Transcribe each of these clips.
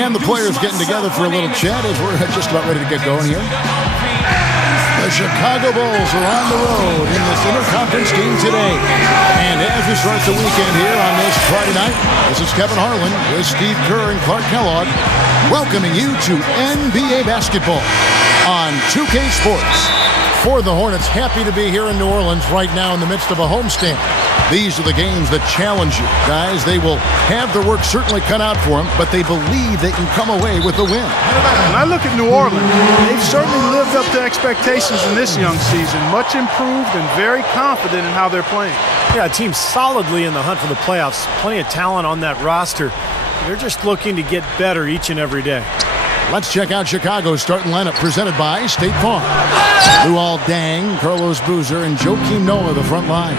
And the players getting together for a little chat as we're just about ready to get going here. The Chicago Bulls are on the road in this interconference game today. And as we start the weekend here on this Friday night, this is Kevin Harlan with Steve Kerr and Clark Kellogg welcoming you to NBA basketball on 2K Sports. For the Hornets, happy to be here in New Orleans right now in the midst of a homestand. These are the games that challenge you. Guys, they will have their work certainly cut out for them, but they believe they can come away with a win. When I look at New Orleans, they've certainly lived up to expectations in this young season. Much improved and very confident in how they're playing. Yeah, a team solidly in the hunt for the playoffs. Plenty of talent on that roster. They're just looking to get better each and every day. Let's check out Chicago's starting lineup presented by State Farm. Luol Deng, Carlos Boozer, and Joakim Noah, the front line.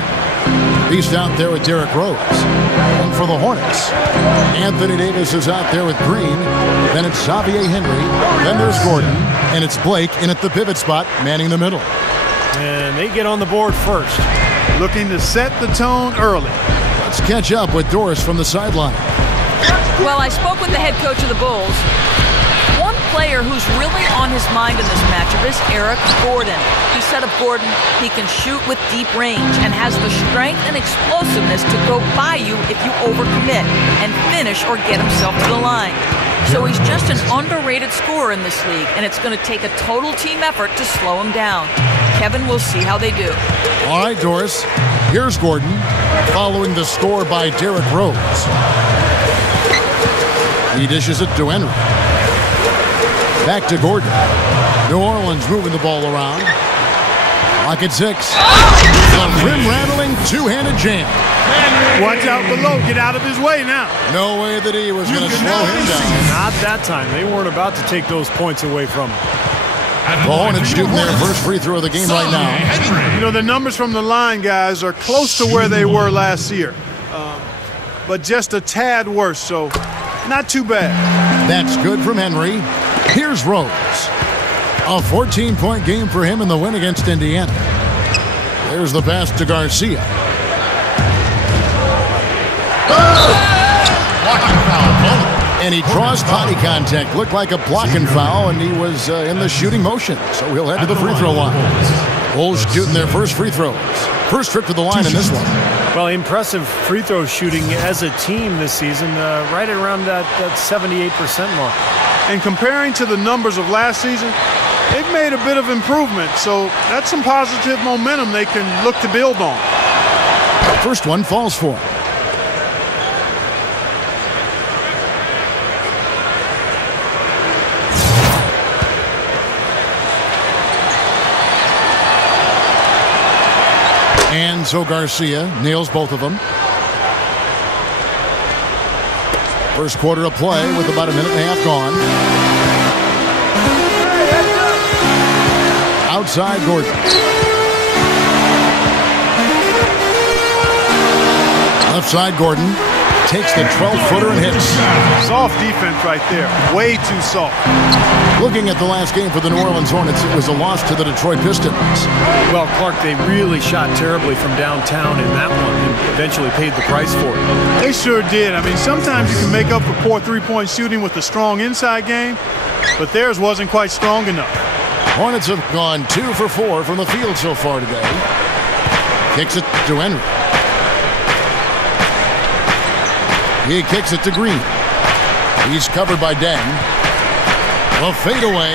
Beast out there with Derrick Rose. And for the Hornets, Anthony Davis is out there with Green. Then it's Xavier Henry. Then there's Gordon. And it's Blake in at the pivot spot, manning the middle. And they get on the board first. Looking to set the tone early. Let's catch up with Doris from the sideline. Well, I spoke with the head coach of the Bulls. One player who's really on his mind in this matchup is Eric Gordon. He said of Gordon, he can shoot with deep range and has the strength and explosiveness to go by you if you overcommit and finish or get himself to the line. So he's just an underrated scorer in this league, and it's going to take a total team effort to slow him down. Kevin, we'll see how they do. All right, Doris. Here's Gordon, following the score by Derrick Rose. He dishes it to Henry. Back to Gordon. New Orleans moving the ball around. Lock at 6. A rim-rattling two-handed jam. Watch out below. Get out of his way now. No way that he was going to slow him down. Not that time. They weren't about to take those points away from him. The Hornets shooting their first free throw of the game right now. You know, the numbers from the line, guys, are close to where they were last year. But just a tad worse, so not too bad. That's good from Henry. Here's Rose. A 14-point game for him in the win against Indiana. There's the pass to Garcia. And he draws body contact. Looked like a blocking foul, and he was in the shooting motion. So he'll head to the free throw line. Bulls shooting their first free throws. First trip to the line in this one. Well, impressive free throw shooting as a team this season, right around that 78% mark. And comparing to the numbers of last season, they've made a bit of improvement. So that's some positive momentum they can look to build on. First one falls for him. And so Garcia nails both of them. First quarter of play with about a minute and a half gone. Outside Gordon. Left side Gordon takes the 12-footer and hits. Soft defense right there. Way too soft. Looking at the last game for the New Orleans Hornets, it was a loss to the Detroit Pistons. Well, Clark, they really shot terribly from downtown in that one and eventually paid the price for it. They sure did. I mean, sometimes you can make up for poor three-point shooting with a strong inside game, but theirs wasn't quite strong enough. Hornets have gone 2 for 4 from the field so far today. Kicks it to Henry. He kicks it to Green. He's covered by Deng. A fadeaway.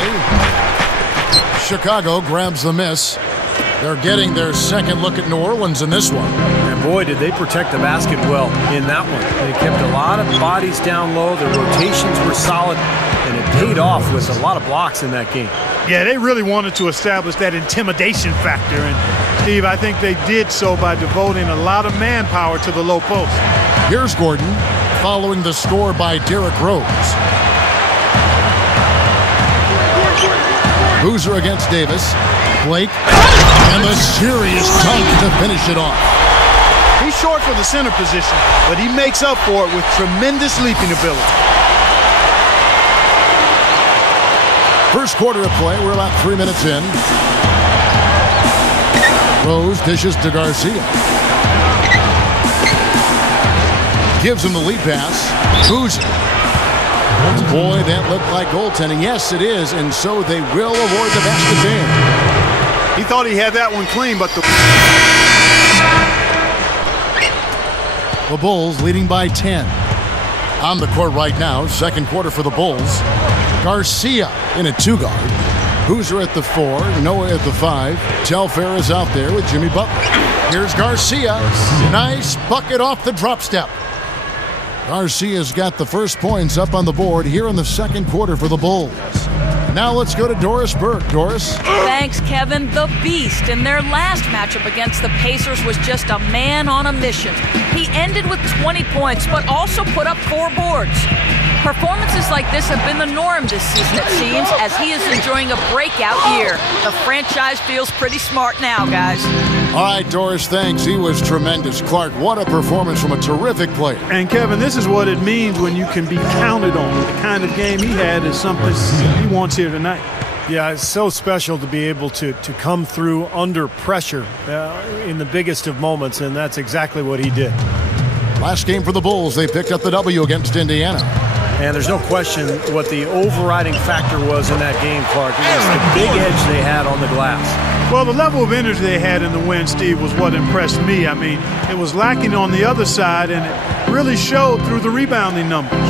Chicago grabs the miss. They're getting their second look at New Orleans in this one. And boy, did they protect the basket well in that one. They kept a lot of bodies down low. The rotations were solid, and it paid off with a lot of blocks in that game. Yeah, they really wanted to establish that intimidation factor. And, Steve, I think they did so by devoting a lot of manpower to the low post. Here's Gordon, following the score by Derrick Rose. Boozer against Davis. Blake. And the serious dunk to finish it off. He's short for the center position, but he makes up for it with tremendous leaping ability. First quarter of play, we're about 3 minutes in. Rose dishes to Garcia. Gives him the lead pass. Boozer. Boy, that looked like goaltending. Yes, it is, and so they will award the basket there. He thought he had that one clean, but the Bulls leading by 10. On the court right now, second quarter for the Bulls. Garcia in a 2-guard. Hooser at the 4, Noah at the 5. Telfair is out there with Jimmy Butler. Here's Garcia. Nice bucket off the drop step. Garcia's got the first points up on the board here in the second quarter for the Bulls. Now let's go to Doris Burke. Doris? Thanks, Kevin. The Beast in their last matchup against the Pacers was just a man on a mission. He ended with 20 points, but also put up 4 boards. Performances like this have been the norm this season, it seems, as he is enjoying a breakout year. The franchise feels pretty smart now, guys. All right, Doris, thanks. He was tremendous. Clark, what a performance from a terrific player. And, Kevin, this is what it means when you can be counted on. The kind of game he had is something he wants here tonight. Yeah, it's so special to be able to come through under pressure in the biggest of moments, and that's exactly what he did. Last game for the Bulls, they picked up the W against Indiana. And there's no question what the overriding factor was in that game, Clark. It was the big edge they had on the glass. Well, the level of energy they had in the win, Steve, was what impressed me. I mean, it was lacking on the other side, and it really showed through the rebounding numbers.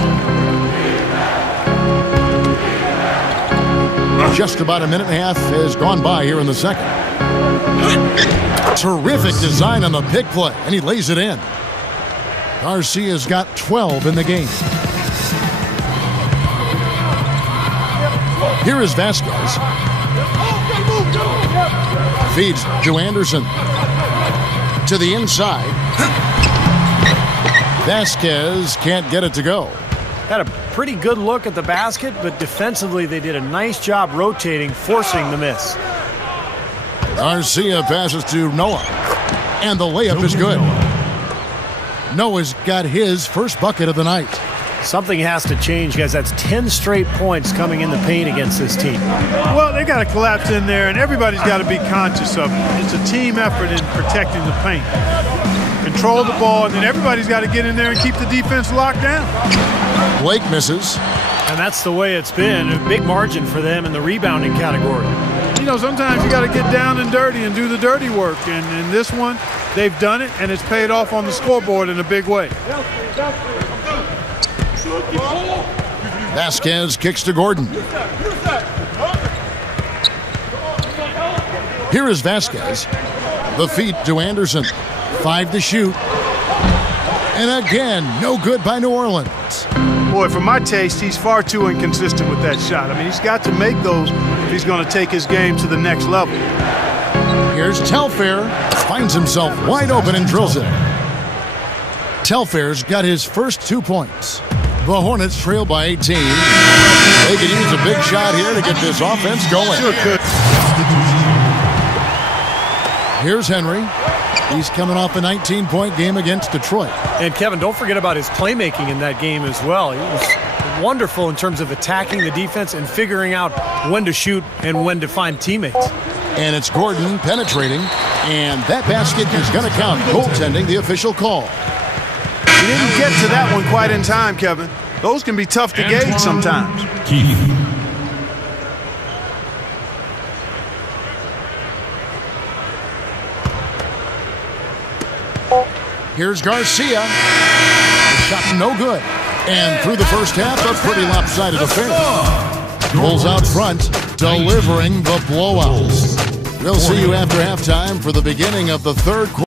Just about a minute and a half has gone by here in the second. Terrific design on the pick play, and he lays it in. Garcia's got 12 in the game. Here is Vasquez. Feeds to Anderson. To the inside. Vasquez can't get it to go. Had a pretty good look at the basket, but defensively they did a nice job rotating, forcing the miss. Garcia passes to Noah. And the layup is good. Noah's got his first bucket of the night. Something has to change, guys. That's 10 straight points coming in the paint against this team. Well, they got to collapse in there, and everybody's got to be conscious of it. It's a team effort in protecting the paint. Control the ball, and then everybody's got to get in there and keep the defense locked down. Blake misses. And that's the way it's been. A big margin for them in the rebounding category. You know, sometimes you got to get down and dirty and do the dirty work. And in this one, they've done it, and it's paid off on the scoreboard in a big way. Vasquez kicks to Gordon. Here is Vasquez. The feed to Anderson. 5 to shoot. And again, no good by New Orleans. Boy, for my taste, he's far too inconsistent with that shot. I mean, he's got to make those if he's going to take his game to the next level. Here's Telfair. Finds himself wide open and drills it. Telfair's got his first 2 points. The Hornets trail by 18. They could use a big shot here to get this offense going. Sure could. Here's Henry. He's coming off a 19-point game against Detroit. And Kevin, don't forget about his playmaking in that game as well. He was wonderful in terms of attacking the defense and figuring out when to shoot and when to find teammates. And it's Gordon penetrating, and that basket is going to count. Goaltending, the official call. He didn't get to that one quite in time, Kevin. Those can be tough to gauge sometimes. Here's Garcia. The shot no good. And through the first half, a pretty lopsided affair. Bulls out front, delivering the blowouts. We'll see you after halftime for the beginning of the third quarter.